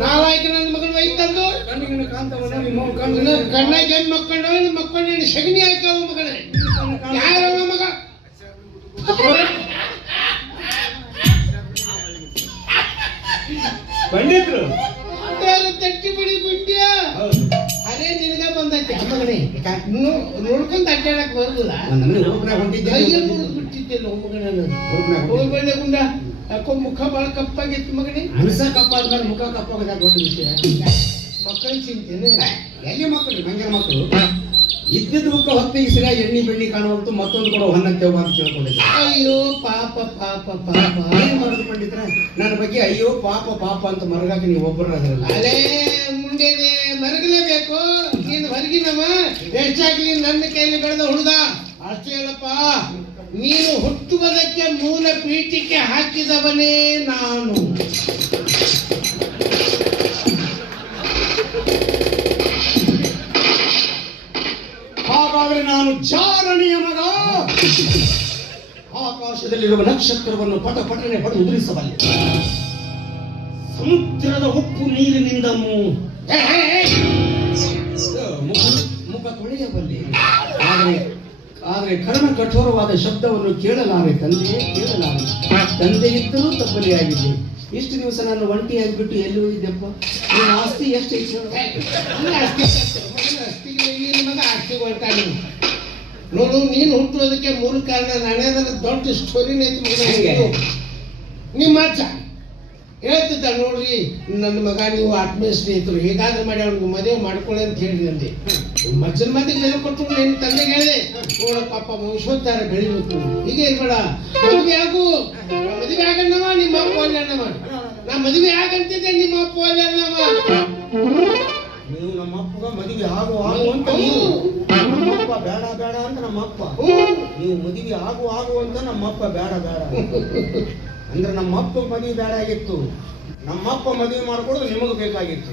ನಾವಾಯ್ಕೆ ನನ್ನ ಮಗನ ಕಣ್ಣಿಗೆ ಕಾಂತವನ ನಿಮ್ಮ ಕಣ್ಣು ಇನ್ನು ಕಣ್ಣಾಗ ಏನ್ ಮಕ್ಕಂಡವ ಇನ್ನು ಮಕ್ಕಂಡ ಸಗಣಿ ಆಯ್ತಾವ ಮಗನೇ ಯಾರವ ಮಗ? ತಟ್ಟಿ ಬಿಡಿ ಗುಂಡಿಯ. ಅರೇ ಅದೇ ನಿನಗ ಬಂದೈತೆ. ಮಗನೇ ನೋಡ್ಕೊಂಡ್ ಅಡ್ಡಾಡಕ್ ಬರುದಿಲ್ಲ. ಹೊಂಟಿದ್ದೆ. ಬಿಟ್ಟಿದ್ದೆ ಮಗನನ್ನು ಹೋಗ್ಬೇಡ ಗುಂಡ. ಯಾಕೋ ಮುಖ ಬಾಳ ಕಪ್ಪಾಗಿತ್ತು ಮಗನೇ. ಅನಸ ಕಪ್ಪಾದ್ಮೇಲೆ ಮುಖ ಕಪ್ಪಾಗದ ದೊಡ್ಡ ವಿಷಯ? ಮಕ್ಕಳ ಚಿಂತೆನೆ. ಎಲ್ಲಿ ಮಕ್ಕಳು? ಮಂಗ್ಯರ ಮಕ್ಕಳು? ಇದ್ದಿದ್ದು ಮುಖ ಹೊತ್ತಿಗೆ ಸಿಗ ಎಣ್ಣೆ ಬೆಣ್ಣೆ ಕಾಣುವಂತು ಮತ್ತೊಂದು ಕೂಡ ಹೊನ್ನಂತೆ ಅಂತ ಕೇಳ್ಕೊಂಡಿದ್ದೆ. ಅಯ್ಯೋ ಪಾಪ ಪಾಪ ಪಾಪ. ಏನ್ ಮಾಡುದು ಪಂಡಿತರ? ನನ್ನ ಬಗ್ಗೆ ಅಯ್ಯೋ ಪಾಪ ಪಾಪ ಅಂತ ಮರಗಾಕ ನೀವು ಒಬ್ರು ಅದರಲ್ಲ ಅಲೇ ಮುಂದೆ ಮರಗಲೇಬೇಕು. ನೀನು ಹೊರಗಿನವ. ಹೆಚ್ಚಾಗಿ ನನ್ನ ಕೈಯಲ್ಲಿ ಬೆಳೆದ ಹುಡುಗ. ಅಷ್ಟೇ ಅಲ್ಲಪ್ಪ. ನೀನು ಹುಟ್ಟುವುದಕ್ಕೆ ಮೂಲ ಪೀಠಿಕೆ ಹಾಕಿದವನೇ ನಾನು. ಹಾಗಾದ್ರೆ ನಾನು ಜಾರಣಿಯ ಮಗ. ಆಕಾಶದಲ್ಲಿರುವ ನಕ್ಷತ್ರವನ್ನು ಪಟ ಪಟನೆ ಪಡೆದು ಉದುರಿಸಬಲ್ಲೆ. ಸಮುದ್ರದ ಉಪ್ಪು ನೀರಿನಿಂದ ಮುಖ ತೊಳೆಯಬಲ್ಲ. ಆದರೆ ಕರ್ಣ ಕಠೋರವಾದ ಶಬ್ದವನ್ನು ಕೇಳಲಾರೆ ತಂದೆ ಕೇಳಲಾರೆ. ತಂದೆ ಇದ್ದರೂ ತಪ್ಪಲೆಯಾಗಿದೆ ಇಷ್ಟು ದಿವಸ ನಾನು ಒಂಟಿಯಾಗಿಬಿಟ್ಟು ಎಲ್ಲಿ ಹೋಗಿದ್ದೆಪ್ಪ ನಿಮ್ಮ ಆಸ್ತಿ ಎಷ್ಟು. ನೋಡು ನೀನು ಹುಟ್ಟುವುದಕ್ಕೆ ಮೂಲ ಕಾರಣ. ನಾನೇದನ್ನ ದೊಡ್ಡ ಸ್ಟೋರಿನೇ ನಿಮ್ಮ ಅಜ್ಜ ಹೇಳ್ತಿದ್ದ ನೋಡ್ರಿ ನನ್ನ ಮಗ ನೀವು ಆತ್ಮೀಯ ಸ್ನೇಹಿತರು ಹೇಗಾದ್ರೂ ಮಾಡಿ ಅವ್ನಿಗೆ ಮದುವೆ ಮಾಡ್ಕೊಳ್ಳಿ ಅಂತ ಹೇಳಿದಂತೆ ನಿಮ್ಮ ಮಂದಿಗೆ ಬೆಲೆ ಕೊಟ್ಟು ನಿನ್ನ ತಂದೆಗೆ ಹೇಳಿದೆ ನೋಡ ಪಾಪ ವಂಶೋದ್ಧಾರ ಬೆಳಿಬೇಕು. ಹೀಗೆ ಇರ್ಬೇಡ ಮದುವೆ ಆಗು. ನಾ ಮದುವೆ ಆಗಣ್ಣವ ನಿಮ್ಮ ಅಪ್ಪ ಅಲ್ಲಣ್ಣವ. ನಾ ಮದುವೆ ಆಗಂತಿದ್ದೆ ನಿಮ್ಮ ಅಪ್ಪ ಅಲ್ಲಣ್ಣವ. ನೀವು ನಮ್ಮ ಅಪ್ಪಗ ಮದುವೆ ಆಗು ಆಗು ಅಂತ ನೀವು. ನಮ್ಮಪ್ಪ ಬೇಡ ಬೇಡ ಅಂತ ನಮ್ಮಪ್ಪ ನೀವು ಮದುವೆ ಆಗು ಆಗು ಅಂತ ನಮ್ಮಪ್ಪ ಬೇಡ ಬೇಡ. ಅಂದ್ರೆ ನಮ್ಮಪ್ಪ ಮದುವೆ ಬೇಡ ಆಗಿತ್ತು. ನಮ್ಮಪ್ಪ ಮದುವೆ ಮಾಡ್ಕೊಡೋದು ನಿಮಗೆ ಬೇಕಾಗಿತ್ತು.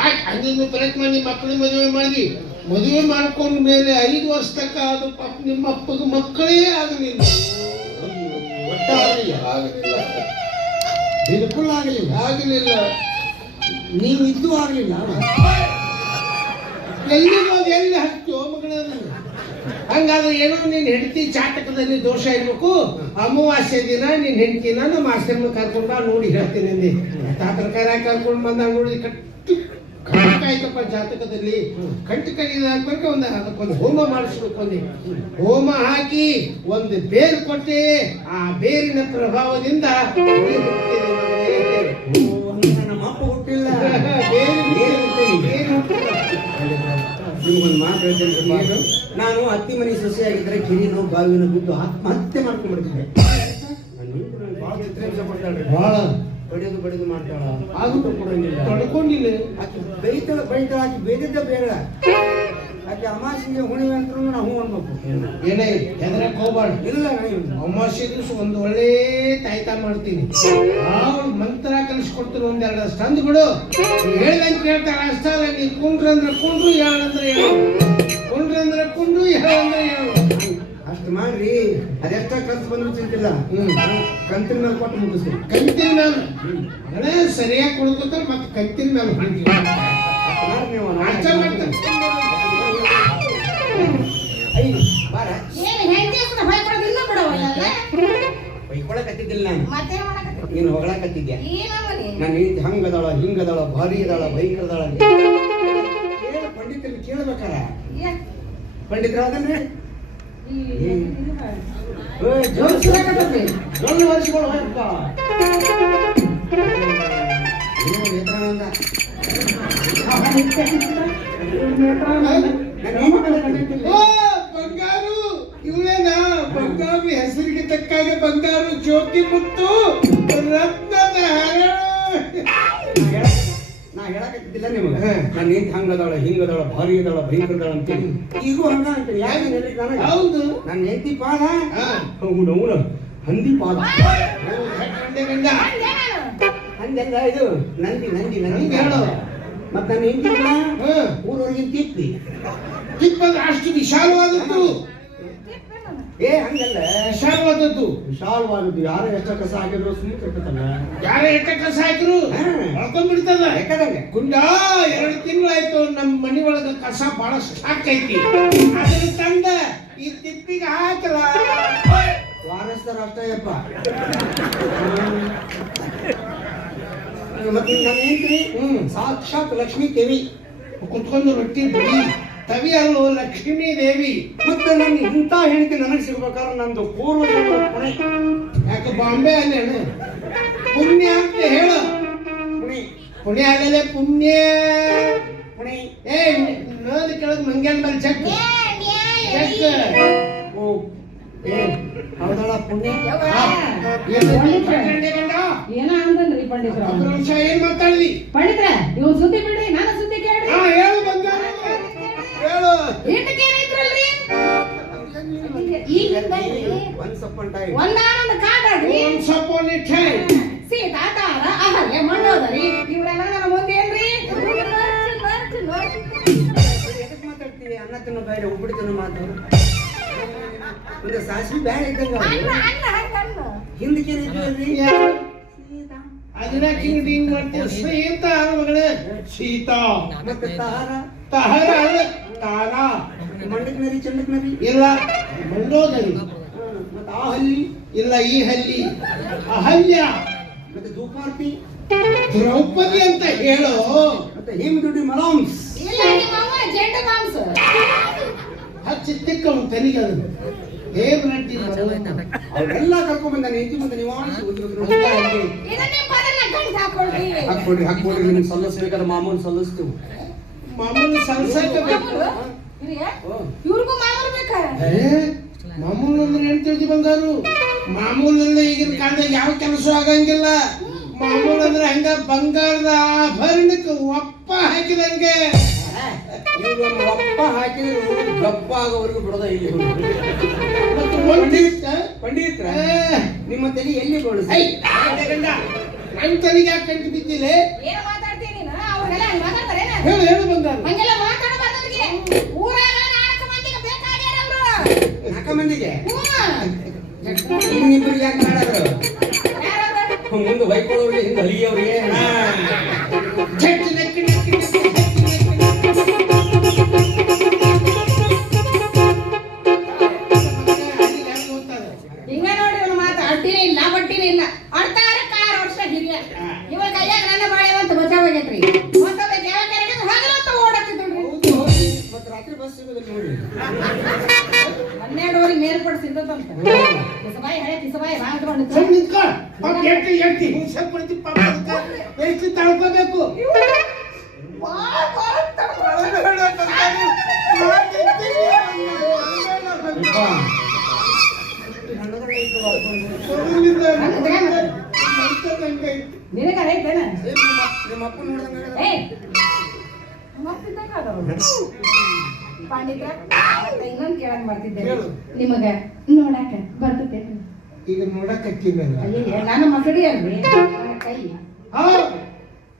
ಆಯ್ತು ಹಂಗಿಂದು ಪ್ರಯತ್ನ ಮಾಡಿ ಮಕ್ಕಳಿಗೆ ಮದುವೆ ಮಾಡಿ ಮದುವೆ ಮಾಡ್ಕೊಂಡ ಮೇಲೆ ಐದು ವರ್ಷ ತಕ್ಕ ಅದು ಪಾಪ ನಿಮ್ಮ ಅಪ್ಪಗ ಮಕ್ಕಳೇ ಆಗಲಿಲ್ಲ. ಒಟ್ಟ ಆಗಲಿಲ್ಲ. ಆಗಲಿಲ್ಲ ಬಿಲ್ಕುಲ್ ಆಗಲಿಲ್ಲ. ಆಗಲಿಲ್ಲ. ನೀವು ಇದ್ದು ಆಗಲಿಲ್ಲ. ಎಲ್ಲಿ ಹೋಗಿ ಎಲ್ಲಿ ಹಚ್ಚು ಮಗಳನ್ನು ಹಂಗಾದ್ರೆ ಏನೋ ನಿನ್ನ ಹೆಂಡತಿ ಚಾಟಕದಲ್ಲಿ ದೋಷ ಇರ್ಬೇಕು. ಅಮಾವಾಸ್ಯ ದಿನ ನಿನ್ನ ಹೆಂಡತಿನ ನಮ್ಮ ಆಶ್ರಮ ಕರ್ಕೊಂಡ ನೋಡಿ ಹೇಳ್ತೀನಿ ಅಂದೆ. ಪ್ರಕಾರ ಕರ್ಕೊಂಡು ಬಂದ ನೋಡಿ ಕಟ್ಟು ಕಂಟಕ ಆಯ್ತಪ್ಪ ಜಾತಕದಲ್ಲಿ? ಕಂಟಕ ಹಾಕ್ಬೇಕು ಒಂದು ಅದಕ್ಕೊಂದು ಹೋಮ ಮಾಡಿಸ್ಬೇಕು ಅಲ್ಲಿ ಹೋಮ. ಹಾಕಿ ಒಂದು ಬೇರು ಕೊಟ್ಟೆ ಆ ಬೇರಿನ ಪ್ರಭಾವದಿಂದ ಹುಟ್ಟಿಲ್ಲ. ನಿಮ್ಗೊಂದು ಮಾತು ಹೇಳ್ತೇನೆ? ನಾನು ಹತ್ತಿ ಮನೆ ಸೊಸೆಯಾಗಿದ್ದರೆ ಕಿರಿನೋ ಬಾವಿನೋ ಬಿದ್ದು ಆತ್ಮಹತ್ಯೆ ಮಾಡ್ಕೊಂಡ್ಬಿಡ್ತಿದ್ದೆ ನನಗೆ ಭಾಳ ಬಡಿಯೋದು ಬಡಿದು ಮಾಡ್ತಾಳ. ಅದು ಊಟ ಕೊಡಂಗಿಲ್ಲ ತಡ್ಕೊಂಡಿಲ್ಲ. ಆಕೆ ಬೈತಾಳ ಬೈತಾಳ ಆಕೆ ಬೇದಿದ್ದ ಬೇಡ. ಆಕೆ ಅಮಾಸಿಗೆ ಹುಣಿವೆ ಅಂತ ನಾವು ಅನ್ಬೇಕು. ಏನೇ ಹೆದರಕ್ ಹೋಗ್ಬಾರ್ದು ಇಲ್ಲ ಅಮಾಸಿ ದಿವಸ ಒಂದು ಒಳ್ಳೆ ತಾಯ್ತ ಮಾಡ್ತೀನಿ. ಅವ್ರು ಮಂತ್ರ ಕಲಿಸ್ಕೊಡ್ತೀನಿ ಒಂದೆರಡು ಅಷ್ಟು ಅಂದ್ ಬಿಡು. ಹೇಳ್ದಂತ ಹೇಳ್ದಂಗೆ ಕೇಳ್ತಾಳ ಅಷ್ಟ ಅಲ್ಲ ನೀ ಕುಂಡ್ರಂದ್ರೆ ಕುಂಡ್ರು ಹೇಳಂದ್ರೆ ಹೇಳು ಕುಂಡ್ರಂದ್ರೆ ಕುಂಡ್ರು ಹೇಳಂದ್ರೆ ಹೇಳು ಅಷ್ಟು ಮಾಡ್ರಿ ಅದೆಷ್ಟ ಖರ್ಚು ಬಂದ್ರು ಚಿಂತಿಲ್ಲ ಹ್ಮ್. ಕಂತಿನ ಮೇಲೆ ಕೊಟ್ಟು ಮುಗಿಸ್ರಿ. ಕಂತಿನ ಮೇಲೆ. ಅದೇ ಸರಿಯಾಗಿ ಕೊಡ್ಕೋತಾರೆ ಮತ್ತೆ ಕಂತಿನ ಮೇಲೆ ನೀವು ಮಾಡ್ತಾರೆ. ಐ ಬಾರ. ಏನ್ ಬೈಕೊಳಕತ್ತಿದ್ದಿಲ್ಲ ನಾನು. ನೀನು ಹಂಗದಾಳ ಹಿಂಗದಾಳ ಭಾರಿ ಅದಾಳ ಭಯಂಕರದಾಳ ಅಂತ. ಕೇಳ ಪಂಡಿತರಿಗೆ ಕೇಳ್ಬೇಕಾರ? ಪಂಡಿತರ ಅದನ್ರಿ ಬಂಗಾರು ಇವಳೇನಾ ಬಂಗಾರು ಹೆಸರಿಗೆ ತಕ್ಕಾಗೆ ಬಂಗಾರು ಜ್ಯೋತಿ ಮುತ್ತು. ನಾ ಹೇಳಕತ್ತಿದ್ದಿಲ್ಲ ನಿಮಗೆ. ನಾನು ನನ್ನ ಹೆಂಡತಿ ಹಂಗದಾಳ ಹಿಂಗದಾಳ ಭಾರಿ ಅದಾಳ ಭಯಂಕರದಾಳ ಅಂತೇಳಿ ಈಗೂ ಹಂಗ ಯಾಕೆ ನನಗೆ ನನಗೆ? ಹೌದು. ನನ್ನ ಹೆಂಡತಿ ಪಾದ. ಹೌದು ಅವನು ಹಂದಿ ಪಾದ. ಹಂದೆಲ್ಲ ಇದು? ನಂದಿ ನಂದಿ ನಂದಿ. ಹೇಳು. ಮತ್ತ ನನ್ನ ಹೆಂಡತಿ. ಊರವರೆಗಿನ ತಿಪ್ಪಿ. ತಿಪ್ಪ ಅಷ್ಟು ವಿಶಾಲವಾದದ್ದು. ಏ ಹಂಗಲ್ಲ. ವಿಶಾಲವಾದದ್ದು. ವಿಶಾಲವಾದದ್ದು. ಯಾರು ಎಷ್ಟ ಕಸ ಹಾಕಿದ್ರು ಸುಮ್ಮನೆ ಕೆಟ್ಟತಲ್ಲ ಯಾರ ಎಟ್ಟ ಕಸ ಹಾಕಿದ್ರು ಹಾ. ಯಾಕಂದ್ರೆ ಯಾಕಂದಂಗೆ ಗುಂಡ ಎರಡು ತಿಂಗಳಾಯ್ತು ನಮ್ಮ ಮನಿ ಒಳಗ ಕಸ ಬಹಳ ಸ್ಟಾಕ್ ಐತಿ ಅದನ್ನ ತಂದ ಈ ತಿಪ್ಪಿಗೆ ಹಾಕಲ್ಲ. ವಾರಸ್ತಾರ ಅಷ್ಟಯ್ಯಪ್ಪ ಮತ್ತೆ ನಾನು ಏನ್ರಿ ಹ್ಮ್ ಸಾಕ್ಷಾತ್ ಲಕ್ಷ್ಮೀ ದೇವಿ. ಕುತ್ಕೊಂಡು ರೊಟ್ಟಿ ಬಿಡಿ. ತವಿ ಅಲ್ಲೋ ಲಕ್ಷ್ಮೀ ದೇವಿ ಮತ್ತೆ ನನ್ಗೆ ಇಂಥ ಹೆಂಡತಿ ನನಗೆ ಸಿಗ್ಬೇಕಾದ್ರೆ ನಂದು ಪೂರ್ವ ಜನ್ಮದ ಯಾಕೆ ಬಾಂಬೆ ಅಲ್ಲೇ ಪುಣ್ಯ ಅಂತ ಹೇಳು. ಹೊಣೆ ಪುಣ್ಯ ಆಗಲೇ ಪುಣ್ಯ. ಹೊಣೆ ಏ ನೋದ್ ಕೆಳಗ್ ಮಂಗ್ಯಾನ್ ಮೇಲೆ ಚೆಕ್. ಚೆಕ್. ಓ ಏ ಹೌದಳ ಪುಣ್ಯ? ಏನ ಅಂದ್ರಿ ಪಂಡಿತ್ರ ನಿಮಿಷ ಏನ್ ಮಾತಾಡಿದಿ? ಪಂಡಿತ್ರ ಇವ್ ಸುದ್ದಿ ಬಿಡ್ರಿ ನಾನು ಸುದ್ದಿ ಕೇಳಿ ಹಾ ಹೇಳು ಬಂಗಾರ ಹೇಳು. ಹಿಂದಕ್ಕೆ ಏನೈತ್ರಲ್ರಿ ಈಗ ಒನ್ಸ್ ಅಪ್ಪನ್ ಟೈಮ್ ಒಂದಾನೊಂದು. ಸೀತಾ ತಾರ ಅಹಲ್ಯ ಮಂಡೋದರಿ ಇವ್ರೆಲ್ಲ ನನ್ನ ಮುಂದೆ ಏನ್ರಿ? ಎದಕ್ ಮಾತಾಡ್ತೀವಿ ಅನ್ನ ತಿನ್ನೋ ಬೇಡ ಉಬ್ಬಿಡಿ ತಿನ್ನೋ ಮಾತು. ಒಂದು ಸಾಸಿವೆ ಬೇಡ ಇದ್ದಂಗ ಹಿಂದಕ್ಕೆ ಏನಿದ್ರಿ ಅದನ್ನ ಕಿಂಗ್ ಡಿಂಗ್ ಮಾಡ್ತೀವಿ. ಸೀತಾ ಮಗಳೇ ಸೀತಾ. ಮತ್ತೆ ತಾರ ತಹರ ಅಲ್ಲ ತಾರ. ಮಂಡಕ್ ನದಿ ಚಂಡಕ್ ನದಿ ಇಲ್ಲ. ಮಂಡೋದಲ್ಲಿ ಮತ್ತೆ ಆ ಹಲ್ಲಿ? ಇಲ್ಲ ಈ ಹಲ್ಲಿ. ಅಹಲ್ಯ ಮತ್ತೆ ಧೂಪಾರ್ತಿ. ದ್ರೌಪದಿ ಅಂತ ಹೇಳೋ ಮತ್ತೆ ಹಿಮ್ ದುಡಿ ಮಲಾಮ್ಸ್ ಹಚ್ಚಿ ತಿಕ್ಕವನು ತನಿಗೆ ಅದು ದೇವರಟ್ಟಿ ಅವರೆಲ್ಲ ಕರ್ಕೊಂಡ್ ಬಂದ ಹೆಂಡತಿ ಮುಂದೆ ನಿವಾರಿಸಿ ಹಾಕೊಳ್ರಿ. ಹಾಕ್ಕೊಡ್ರಿ ನಿಮ್ಗೆ ಸಲ್ಲಿಸ್ಬೇಕಾದ್ರೆ ಮಾಮೂನ್ ಸಲ್ಲಿಸ್ತೀವಿ. ಮಾಮೂಲು ಸಲ್ಸಕ್ಕೆ ಬೇಕು. ಮಾಮೂಲು? ಇವ್ರಿಗೆ? ಮಾಮೂಲು ಬೇಕಾ? ಮಾಮೂಲಿ ಅಂದ್ರೆ ಏನ್ ತಿಳಿದಿ ಬಂಗಾರು ಮಾಮೂಲು ಅಂದ್ರೆ ಈಗಿನ ಕಾಲದಾಗ ಯಾವ ಕೆಲಸ ಆಗಂಗಿಲ್ಲ. ಮಾಮೂಲು ಅಂದ್ರೆ ಹಂಗ ಬಂಗಾರದ ಆಭರಣಕ್ಕೆ ಒಪ್ಪ ಹಾಕಿದಂಗೆ. ಒಪ್ಪ ಹಾಕಿದ್ರು ದಪ್ಪ ಆಗೋವರೆಗೂ ಬಿಡೋದ ಇಲ್ಲಿ ಮತ್ತು ಪಂಡಿತ ಪಂಡಿತ್ರ ನಿಮ್ಮ ತಲೆ ಎಲ್ಲಿ ಬೋಳಿಸಿ ನನ್ನ ಗಂಡ, ಗಂಡ, ನನ್ ತಲೆಗೆ ಯಾಕೆ ಕಂಡು ಬಿದ್ದಿಲ್ಲ ಏನು ಮಾತಾಡ್ತೀನಿ ನೀನು? ಅವ್ರಿಗೆಲ್ಲ ಹಂಗ್ ಮಾತಾಡ್ತಾರೇನ ಹೇಳು ಹೇಳು ಬಂಗಾರು ಹಂಗೆಲ್ಲ ಮಾತಾಡಬಾರ್ದವ್ರಿಗೆ ಊರಾಗ ನಾಲ್ಕು ಮಂದಿಗೆ ಬೇಕಾಗ್ಯಾರ ಅವರು. ನಾಲ್ಕ ಮಂದಿಗೆ? ಇನ್ನಿಬ್ಬರಿಗೆ ಯಾಕೆ ಮಾಡಾದ್ರು? ಮುಂದೆ ಬೈಕೊಳ್ಳೋರಿಗೆ ಹಿಂದೆ ಹರಿಯವ್ರಿಗೆ ಪಾಂಡಿತ್ರ ಇನ್ನೊಂದ್ ಕೇಳಕ್ ಮಾಡ್ತಿದ್ದೆ ಹೇಳು. ನಿಮಗ ನೋಡಾಕ ಬರ್ತೈತೆ ಈಗ ನೋಡಕ್ ಹಚ್ಚಿಲ್ಲ ಅಯ್ಯಯ್ಯ ನನ್ನ ಮಸಡಿ ಅಲ್ರಿ. ಕೈ. ಆ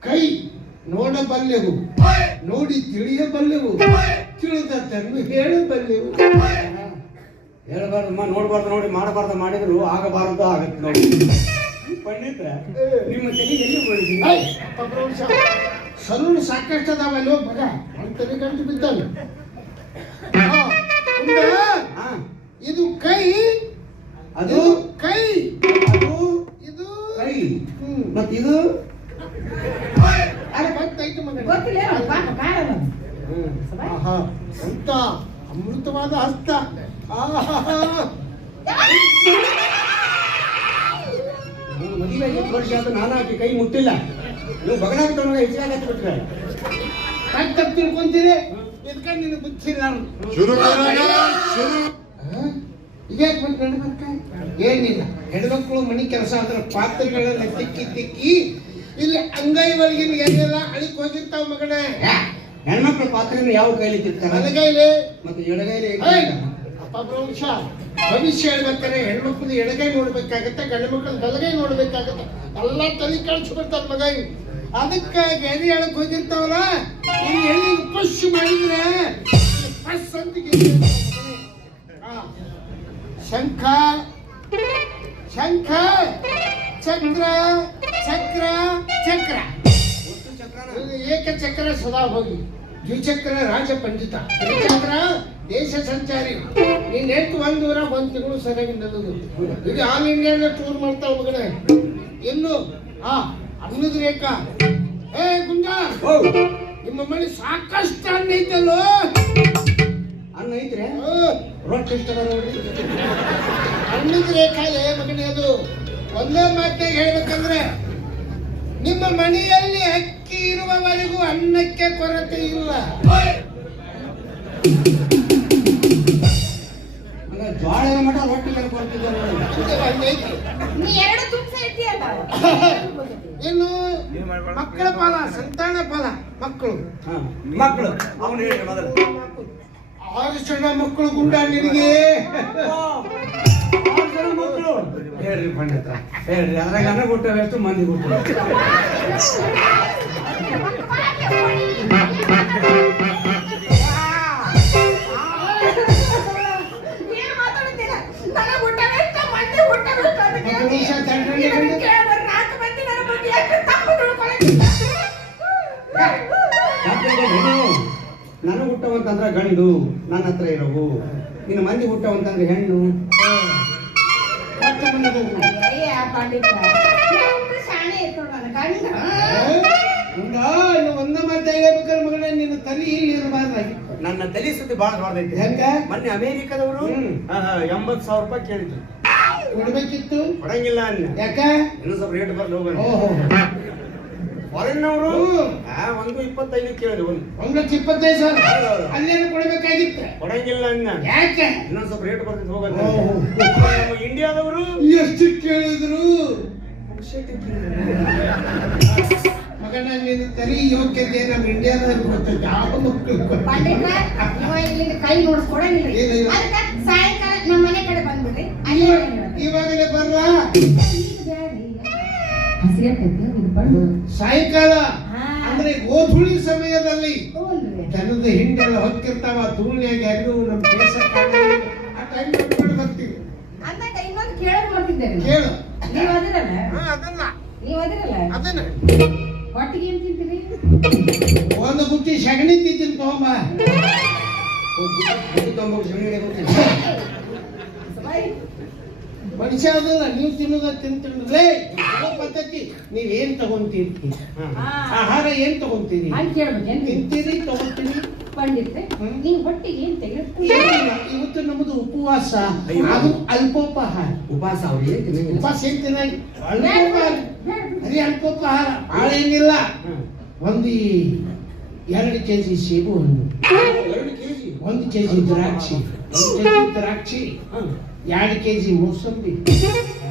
ಕೈ. ನೋಡಬಲ್ಲೆವು. ನೋಡಿ ತಿಳಿಯಬಲ್ಲೆವು. ತಿಳಿದದ್ದನ್ನು ಹೇಳಬಲ್ಲೆವು. ಹೇಳಬಾರ್ದಮ್ಮ ನೋಡಬಾರ್ದು ನೋಡಿ ಮಾಡಬಾರ್ದು ಮಾಡಿದ್ರು ಆಗಬಾರದು ಆಗತ್ತೆ ನೋಡಿ. ಪಂಡಿತ್ರ ನಿಮ್ಮ ತಲೆ ಎಲ್ಲಿ. ಸಲೂನ್ ಸಾಕಷ್ಟು ಅದಾವಲ್ಲೋ ಬರ. ಅಂತನೇ ಗಂಟು ಕಂಡು ಹಾ ಇದು ಕೈ. ಅದು? ಕೈ. ಅದು? ಇದು ಕೈ. ಮತ್ತೆ ಮತ್ ಇದು ಆಹಾ ಅಮೃತವಾದ ಹಸ್ತ. ಮದುವೆ ಎಷ್ಟು ವರ್ಷ ಆದ ನಾನು ಆಕೆ ಕೈ ಮುಟ್ಟಿಲ್ಲ. ನೀವು ಬಗಲಾಗ ತಗೊಂಡಾಗ ಹೆಚ್ಚಾಗಿ ಹತ್ತಿ ಬಿಟ್ರೆ. ಯಾಕೆ ತಪ್ಪು ತಿಳ್ಕೊಂತೀರಿ? ಇದಕ್ಕೆ ಬುದ್ಧಿ ನಾನು ಶುರು ಶುರು. ಇದ್ಯಾಕೆ ಬಂತು ನಡ್ಬರ್ಕ ಏನಿಲ್ಲ. ಹೆಣ್ಮಕ್ಳು ಮನೆ ಕೆಲಸ ಅಂದ್ರೆ ಪಾತ್ರೆಗಳೆಲ್ಲ ತಿಕ್ಕಿ ತಿಕ್ಕಿ ಇಲ್ಲಿ ಅಂಗೈ ಒಳಗಿನ ಏನೆಲ್ಲ ಅಳಿಕ್ ಹೋಗಿರ್ತಾವ ಮಗನೇ. ಹೆಣ್ಮಕ್ಳ ಪಾತ್ರೆಗಳು ಯಾವ ಕೈಲಿ ತಿಂತಾರೆ ಬಲಗೈಲಿ ಮತ್ತೆ ಎಡಗೈಲಿ! ಅಪ್ಪ ಬ್ರಹ್ಮಶ ಭವಿಷ್ಯ ಹೇಳ್ಬೇಕಾರೆ ಹೆಣ್ಮಕ್ಳು ಎಡಗೈ ನೋಡ್ಬೇಕಾಗತ್ತೆ ಗಂಡು ಮಕ್ಕಳು ಬಲಗೈ ನೋಡ್ಬೇಕಾಗತ್ತೆ. ಎಲ್ಲ ತಲೆ ಕಳ್ಸಿ ಬಿಡ್ತಾರ ಮಗ. ಅದಕ್ಕೆ ಗೆರೆ ಹೇಳಕ್ ಹೋಗಿರ್ತಾವಲ್ಲ? ಈ ಎಣ್ಣೆ ಪುಷ್ ಮಾಡಿದ್ರೆ? ಪಸ್. ಶಂಖ ಶಂಖ ಚಕ್ರ. ಚಕ್ರ. ಚಕ್ರ. ಏಕ ಏಕಚಕ್ರ ಸದಾ ಹೋಗಿ? ದ್ವಿಚಕ್ರ ರಾಜ ಪಂಡಿತ. ತ್ರಿಚಕ್ರ ದೇಶ ಸಂಚಾರಿ. ನೀನ್ ಎಷ್ಟು ಒಂದ್ ಊರ ಒಂದ್ ತಿಂಗಳು ಸರಿಯಾಗಿ ನಡೆದು ಇದು ಆಲ್ ಇಂಡಿಯಾ ಟೂರ್ ಮಾಡ್ತಾ ಹೋಗಣ ಇನ್ನು ಹಾ ಅನ್ನದ ಏ, ಗುಂಡ. ನಿಮ್ಮ ಮನೆ ಸಾಕಷ್ಟು ಅನ್ನ ಐತಲ್ಲ? ಅನ್ನ ಐತ್ರೆ? ರೊಟ್ಟಿ ಇಷ್ಟ ನೋಡಿ ನೋಡ್ರಿ. ಅನ್ನದ ರೇಖಾ ಲೇ ಮಗನೇ ಅದು. ಒಂದೇ ಮಾತಾಗಿ ಹೇಳ್ಬೇಕಂದ್ರೆ ನಿಮ್ಮ ಮನೆಯಲ್ಲಿ ಅಕ್ಕಿ ಇರುವವರೆಗೂ ಅನ್ನಕ್ಕೆ ಕೊರತೆ ಇಲ್ಲ. ಜ್ವಾಳ ಮಠ ರೊಟ್ಟಿ ಮೇಲೆ ಕೊಡ್ತಿದ್ದಾರೆ ಇನ್ನು ಮಕ್ಕಳ ಫಲ ಸಂತಾನ ಫಲ ಮಕ್ಕಳು. ಹಾ ಮಕ್ಕಳು. ಅವನು ಹೇಳಿ ಮೊದಲು. ಆರು ಜನ ಮಕ್ಕಳು ಗುಂಡ ನಿನಗೆ. ಮಕ್ಕಳು ಹೇಳ್ರಿ ಪಂಡಿತ. ಹೇಳ್ರಿ. ಅದ್ರಾಗ ಅನ್ನ ಕೊಟ್ಟವೆ ಎಷ್ಟು ಮಂದಿ ಕೊಟ್ಟವೆ ಏನ್ ನನಗೆ ಹುಟ್ಟವಂತಂದ್ರ ಗಂಡು ನನ್ನ ಹತ್ರ ಇರೋವು ನಿನ್ನ ಮಂದಿ ಹುಟ್ಟವಂತಂದ್ರೆ ಹೆಣ್ಣು ಒಂದೇ ಮಾತು ಹೇಳ್ಬೇಕಾದ್ರೆ ನಿನ್ನ ತಲೆ ಇಲ್ಲಿ ಇರಬಾರ್ದಾಗಿತ್ತು ನನ್ನ ತಲೆ ಸುದ್ದಿ ಬಹಳ ದೊಡ್ಡದೈತಿ ಹೆಂಗ? ಮೊನ್ನೆ ಅಮೇರಿಕದವರು ಎಂಬತ್ತು ಎಂಬತ್ ಸಾವಿರ ರೂಪಾಯಿ ಕೇಳಿದ್ರು. ಕೊಡ್ಬೇಕಿತ್ತು ಕೊಡಂಗಿಲ್ಲ ಅನ್ನ. ಯಾಕ? ಇನ್ನೂ ಸ್ವಲ್ಪ ರೇಟ್ ಬರ್ಲಿ ಹೋಗೋಣ. ಓಹೋ. ಫಾರಿನ್ ಅವರು ಹ್ಮ್. ಒಂದು ಇಪ್ಪತ್ತೈದು ಕೇಳಿದ್ರು ಒಂದು. ಒಂದ್ ಲಕ್ಷ ಇಪ್ಪತ್ತೈದು ಸಾವಿರ. ಅಲ್ಲೇನು ಕೊಡಬೇಕಾಗಿತ್ತು? ಕೊಡಂಗಿಲ್ಲ ಅನ್ನ. ಯಾಕೆ? ಇನ್ನೊಂದು ಸ್ವಲ್ಪ ರೇಟ್ ಬರ್ತಿತ್ತು ಓಹೋ. ನಮ್ಮ ಇಂಡಿಯಾದವರು? ಎಷ್ಟು ಕೇಳಿದ್ರು? ಮಗನ ನೀನು ತರಿ ಯೋಗ್ಯತೆ ನಮ್ಮ ಇಂಡಿಯಾದಾಗ ಗೊತ್ತಿಲ್ಲ ಯಾವ ಮಕ್ಕಳು ಕೈ ಇಲ್ಲ. ಸಾಯಂಕಾಲ ನಮ್ಮ ಮನೆ ಕಡೆ ಬಂದ್ಬಿಡ್ರಿ. ಅಲ್ಲಿ ಇವಾಗಲೇ ಬರ್ಲಾ. ಸಾಯಂಕಾಲ. ಅಂದ್ರೆ ಗೋಧುಳಿ ಸಮಯದಲ್ಲಿ. ಜನದ ಹಿಂಡೆಲ್ಲ ಹೊತ್ತಿರ್ತಾವ ಧೂಳಿಯಾಗಿ ಎಲ್ಲೂ ನಮ್ಮ ದೇಶ ಆ ಟೈಮ್ ಬರ್ತೀವಿ. ಕೇಳು. ನೀವ್ ಅದಿರಲ್ಲ? ಅದನ್ನ. ನೀವ್ ಅದಿರಲ್ಲ? ಅದನ್ನ. ಹೊಟ್ಟಿಗೆ ಏನ್ ತಿಂತೀರಿ? ಒಂದು ಬುಟ್ಟಿ ಸಗಣಿ ತಿಂತೀನಿ ತಗೊಂಬ. ಮನುಷ್ಯ ಅದಲ್ಲ ನೀವು ತಿನ್ನೋದ ತಿಂತಿರಲೇ ಪದ್ಧತಿ? ನೀವ್ ಏನ್ ತಗೊಂತೀರಿ? ಆಹಾರ ಏನ್ ತಗೊಂತೀರಿ? ತಿಂತೀರಿ ತಗೊಂತೀರಿ? ಪಂಡಿತ್ರೆ ಹ್ಮ್. ನೀವ್ ಹೊಟ್ಟಿಗೆ ಏನ್ ಇವತ್ತು ನಮ್ದು ಉಪವಾಸ. ಅದು ಅಲ್ಪೋಪಹಾರ. ಉಪವಾಸ ಉಪವಾಸ ಏನ್ ತಿನ್ನ ಅಲ್ಪೋಪಹಾರ. ಅದೇ ಅಲ್ಪೋಪಹಾರ. ಭಾಳ ಏನಿಲ್ಲ. ಒಂದು ಎರಡು ಕೆಜಿ ಸೇಬು ಹಣ್ಣು ಒಂದು ಕೆ ಜಿ ಕೆಜಿ ದ್ರಾಕ್ಷಿ. ಒಂದು ದ್ರಾಕ್ಷಿ. ಎರಡು ಕೆಜಿ ಮೂಸಂಬಿ.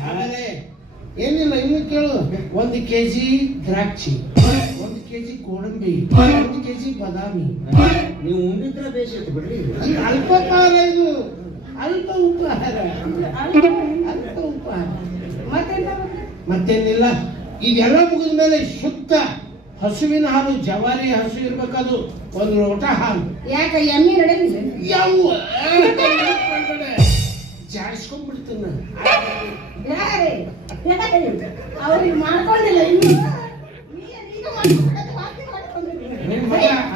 ಆಮೇಲೆ ಏನಿಲ್ಲ ಇನ್ನು ಕೇಳು. ಒಂದು ಕೆ ಜಿ ದ್ರಾಕ್ಷಿ ಒಂದು ಕೆಜಿ ಗೋಡಂಬಿ ಒಂದು ಕೆಜಿ ಬಾದಾಮಿ. ನೀವು ಉಂಡಿದ್ರ ಬೇಸತ್ತು ಬಿಡ್ರಿ ಅಲ್ಪ ಅಲ್ಪೋಪಹಾರ ಇದು. ಅಲ್ಪ ಉಪಹಾರ. ಅಲ್ಪ ಉಪಹಾರ. ಮತ್ತೆ? ಮತ್ತೇನಿಲ್ಲ ಇದೆಲ್ಲ ಮುಗಿದ ಮೇಲೆ ಶುದ್ಧ ಹಸುವಿನ ಹಾಲು ಜವಾರಿ ಹಸು ಇರ್ಬೇಕದು. ಒಂದು ಲೋಟ ಹಾಲು. ಯಾಕ ಎಮ್ಮಿ ನಡೆಯಲಿಲ್ಲ ಯಾವ ಜಾಡಿಸ್ಕೊಂಡ್ಬಿಡ್ತಾನ ಯಾರೇ? ಅವ್ರಿಗೆ ಮಾಡ್ಕೊಂಡಿಲ್ಲ ಇನ್ನು.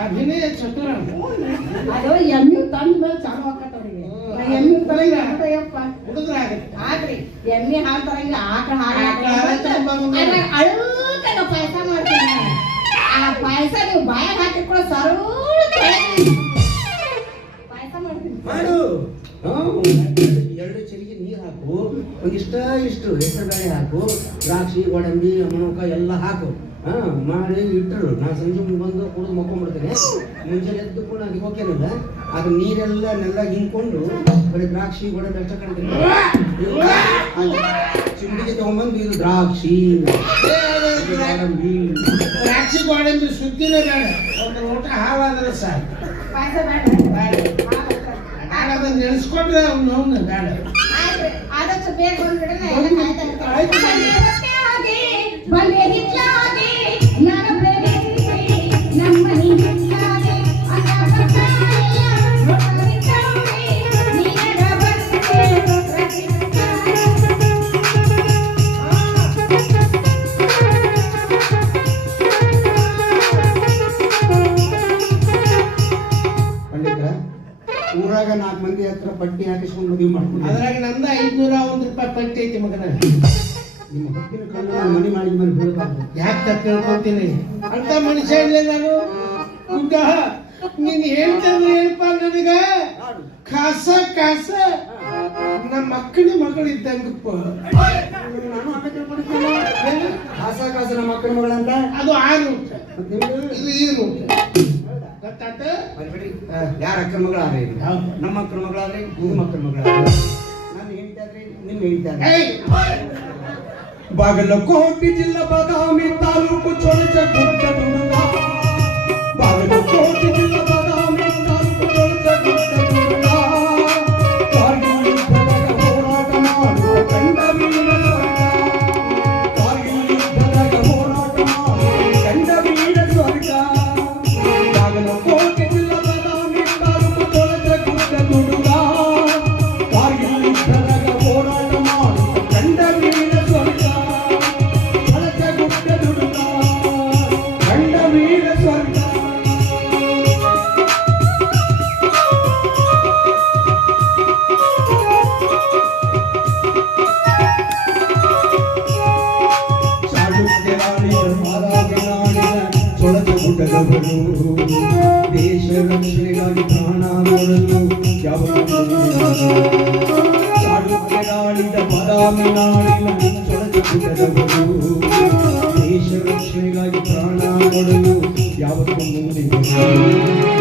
ಅಭಿನಯ ಚತುರ. ಅದು ಎಮ್ಮಿ ತಂದ ಮೇಲೆ ಚಾಲು ನಾ ಎಮ್ಮಿ ತರಂಗಿಲ್ಲ ಯಪ್ಪ ಹುಡುಗ್ರ ಆಗ್ರಿ ಎಮ್ಮಿ ಹಾಲ್ ತರಂಗ ಆಕಳ ಹಾಲು ಅಳುಕನ ಪಾಯಸ ಮಾಡ್ತೀನಿ ಆ ಪಾಯಸ ನೀವು ಬಾಯಾಗ ಹಾಕಿಕೊಳ್ಳೋ ಇಷ್ಟು ಹೆಸರು ಬೇಳೆ ಹಾಕು ದ್ರಾಕ್ಷಿ ಗೋಡಂಬಿ ಮಣಕ ಎಲ್ಲ ಹಾಕು ಹಾ ಮಾಡಿ ಇಟ್ಟರು ನಾ ಸಂಜೆ ಬಂದು ಕುಡಿದು ಮಕ್ಕೊಂಡ್ಬಿಡ್ತೇನೆ ಮುಂಜಾನೆ ಎದ್ದು ಕೂಡ ಅದಕ್ಕೆ ಹೋಗ್ಯಾನಲ್ಲ ಅದು ನೀರೆಲ್ಲ ನೆಲ್ಲ ಹಿಂಕೊಂಡು ಬರೀ ದ್ರಾಕ್ಷಿ ಗೋಡಂಬಿ ಅಷ್ಟ ಕಡಿಮೆ ಚಿಂಡಿಗೆ ತಗೊಂಬಂದು ಇದು ದ್ರಾಕ್ಷಿ ಗೋಡಂಬಿ ದ್ರಾಕ್ಷಿ ಗೋಡಂಬಿ ಸುದ್ದಿನ ಬೇಡ ಒಂದು ಲೋಟ ಹಾಲಾದ್ರೆ ಸಾಕು ಬೇಡ ಬೇಡ ಅದನ್ನ ನೆನೆಸ್ಕೊಂಡ್ರೆ ಅವ್ನು ಅವನು ಬೇಡ भले हितला ಮಾಡ್ಕೊಂಡು ಅದ್ರಾಗ ನಂದ ಐದ್ನೂರ ಒಂದ್ ರೂಪಾಯಿ ಪಟ್ಟಿ ಐತಿ ಮಗನ. ನಿಮ್ಮ ಹಕ್ಕಿನ ನಾನು ಮನೆ ಮಾಡಿದ ಮೇಲೆ ಬೀಳಬಾರ್ದು. ಯಾಕೆ ತಪ್ಪು ತಿಳ್ಕೊಂತೀನಿ? ಅಂತ ಮನುಷ್ಯ ಇಲ್ಲ ನಾನು. ಗುಡ್ಡ ನೀನ್ ಹೇಳ್ತಂದ್ರೆ ಏನಪ್ಪ ನನಗ? ಕಾಸ ಕಾಸ. ನಮ್ಮ ಮಕ್ಕಳ ಮಗಳು ಇದ್ದಂಗಪ್ಪ. ನಾನು ಆಮೇಲೆ ತಿಳ್ಕೊಂಡಿದ್ದೇನೆ. ಕಾಸ ಕಾಸ ನಮ್ಮ ಮಕ್ಕಳ ಮಗಳಂತ ಅದು ಆ ರೂಟ್ ಮತ್ತೆ ಈ ಗೊತ್ತಾತ ಬರ್ಬೇಡ್ರಿ. ಯಾರ ಅಕ್ರಮಗಳಾದ್ರೆ. ನಮ್ಮ ಅಕ್ರಮಗಳಾದ್ರೆ ಮಗಳಾದ್ರೆ ನಿಮ್ಮ ಅಕ್ರಮಗಳಾದ್ರೆ ಮಗಳಾದ್ರೆ ನನ್ನ ಹೆಂಡತಿ ನಿಮ್ಮ ಹೆಂಡತಿ! ಬಾಗಲಕೋಟೆ ಜಿಲ್ಲಾ ಬಾದಾಮಿ ತಾಲೂಕು ಚೊಳಚ ಗುಡ್ಡ ದುಡುಗ ಬಾಗಲಕೋಟೆ ಜಿಲ್ಲಾ ಯಾವತ್ತೂ ಮುಂದೆ